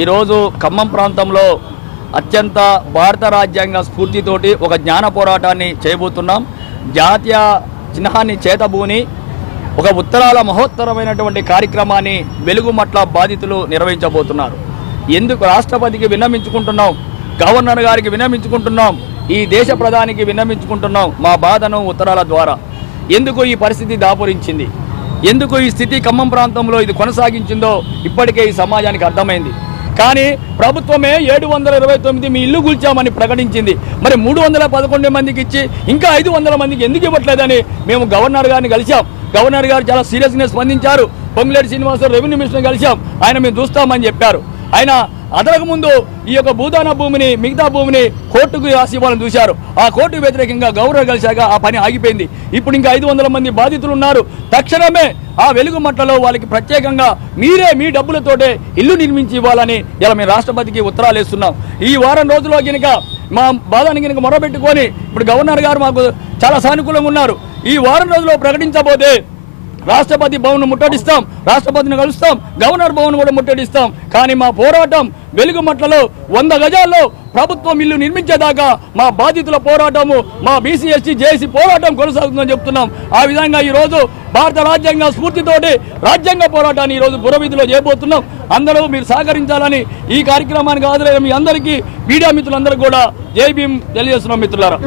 ఈరోజు ఖమ్మం ప్రాంతంలో అత్యంత భారత రాజ్యాంగ స్ఫూర్తితోటి ఒక జ్ఞాన పోరాటాన్ని చేయబోతున్నాం. జాతీయ చిహ్నాన్ని చేతబూని ఒక ఉత్తరాల మహోత్తరమైనటువంటి కార్యక్రమాన్ని వెలుగుమట్ల బాధితులు నిర్వహించబోతున్నారు. ఎందుకు రాష్ట్రపతికి విన్నవించుకుంటున్నాం, గవర్నర్ గారికి విన్నవించుకుంటున్నాం, ఈ దేశ ప్రధానికి విన్నవించుకుంటున్నాం మా బాధను ఉత్తరాల ద్వారా. ఎందుకు ఈ పరిస్థితి దాపురించింది, ఎందుకు ఈ స్థితి ఖమ్మం ప్రాంతంలో ఇది కొనసాగించిందో ఇప్పటికే ఈ సమాజానికి అర్థమైంది. కానీ ప్రభుత్వమే 729 మీ ఇల్లు కూల్చామని ప్రకటించింది. మరి 311 మందికి ఇచ్చి ఇంకా 500 మందికి ఎందుకు ఇవ్వట్లేదని మేము గవర్నర్ గారిని కలిసాం. గవర్నర్ గారు చాలా సీరియస్గా స్పందించారు. పొంగులేటి శ్రీనివాసరావు రెవెన్యూ మినిస్టర్ని కలిసాం. ఆయన మేము చూస్తామని చెప్పారు. ఆయన అదనకు ముందు ఈ యొక్క భూదాన భూమిని మిగతా భూమిని కోర్టుకు రాసి ఇవ్వాలని చూశారు. ఆ కోర్టుకు వ్యతిరేకంగా గవర్నర్ కలిశాక ఆ పని ఆగిపోయింది. ఇప్పుడు ఇంకా 500 మంది బాధితులు ఉన్నారు. తక్షణమే ఆ వెలుగుమట్లలో వాళ్ళకి ప్రత్యేకంగా మీరే మీ డబ్బులతోటే ఇల్లు నిర్మించి ఇవ్వాలని ఇలా మేము రాష్ట్రపతికి ఉత్తరాలు వేస్తున్నాం. ఈ వారం రోజుల్లో కనుక మా బాధని కనుక మొరబెట్టుకొని ఇప్పుడు గవర్నర్ గారు మాకు చాలా సానుకూలంగా ఉన్నారు. ఈ వారం రోజుల్లో ప్రకటించబోతే రాష్ట్రపతి భవన్ ముట్టడిస్తాం, రాష్ట్రపతిని కలుస్తాం, గవర్నర్ భవన్ కూడా ముట్టడిస్తాం. కానీ మా పోరాటం వెలుగుమట్లలో 100 గజాల్లో ప్రభుత్వం ఇల్లు నిర్మించేదాకా మా బాధితుల పోరాటము, మా బీసీ ఎస్టీ జేఏసీ పోరాటం కొనసాగుతుందని చెప్తున్నాం. ఆ విధంగా ఈరోజు భారత రాజ్యాంగ స్ఫూర్తితోటి రాజ్యాంగ పోరాటాన్ని ఈరోజు పురవీధిలో చేయబోతున్నాం. అందరూ మీరు సహకరించాలని ఈ కార్యక్రమానికి హాజరైన మీ అందరికీ మీడియా మిత్రులందరికీ కూడా జై భీమ్ తెలియజేస్తున్నాం. మిత్రులారా.